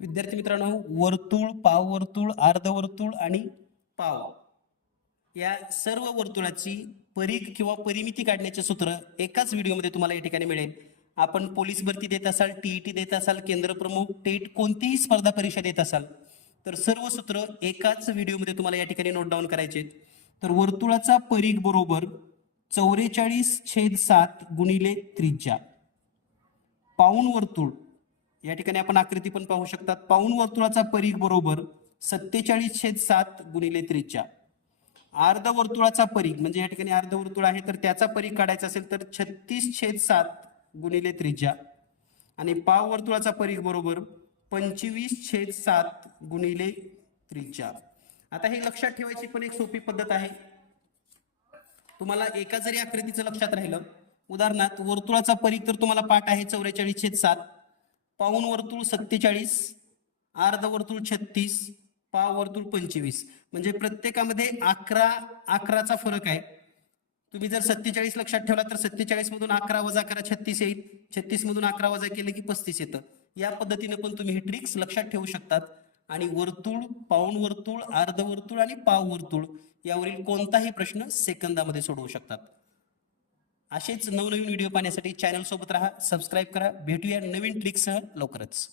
विद्यार्थी मित्रांनो वर्तुळ पाववर्तुळ अर्धवर्तुळ आणि पाव या सर्व वर्तुळाची परीघ किंवा परिमिती काढण्याचे सूत्र एकाच व्हिडिओमध्ये तुम्हाला या ठिकाणी मिळेल आपण पोलीस भरती देत असाल टीईटी देत असाल केंद्र प्रमुख टेट कोणतीही स्पर्धा परीक्षा देत असाल तर सर्व सूत्र एकाच व्हिडिओमध्ये तुम्हाला या ठिकाणी नोट डाऊन करायचे आहेत. तर वर्तुळाचा परीख बरोबर चौवेचाळीस छेद सात गुणिले त्रिज्या पाऊण वर्तुळ या ठिकाणी आपण आकृती पण पाहू शकतात. पाऊण वर्तुळाचा परीघ बरोबर सत्तेचाळीस छेद सात गुणिले त्रिज्या अर्धवर्तुळाचा परीघ म्हणजे या ठिकाणी अर्धवर्तुळ आहे तर त्याचा परीघ काढायचा असेल तर छत्तीस छेद सात गुणिले त्रिज्या आणि पाव वर्तुळाचा परीघ बरोबर पंचवीस छेद सात गुणिले त्रिज्या आता हे लक्षात ठेवायची पण एक सोपी पद्धत आहे. तुम्हाला एका जरी आकृतीचं लक्षात राहिलं उदाहरणार्थ वर्तुळाचा परीघ तर तुम्हाला पाठ आहे चौवेचाळीस छेद सात. पाऊन वर्तुळ सत्तेचाळीस अर्ध वर्तुळ छत्तीस पाव वर्तुळ पंचवीस. म्हणजे प्रत्येकामध्ये अकरा अकराचा फरक आहे. तुम्ही जर सत्तेचाळीस लक्षात ठेवला तर सत्तेचाळीस मधून अकरा वजा करा छत्तीस येईल. छत्तीस मधून अकरा वजा केले की पस्तीस येतं. या पद्धतीने पण तुम्ही हे ट्रिक्स लक्षात ठेवू शकतात. आणि वर्तुळ पाऊण वर्तुळ अर्धवर्तुळ आणि पाव वर्तुळ यावरील कोणताही प्रश्न सेकंदामध्ये सोडवू शकतात. असेच नवनवीन व्हिडिओ पाहण्यासाठी चॅनल सोबत राहा सबस्क्राईब करा भेटूया नवीन ट्रिकसह लवकरच.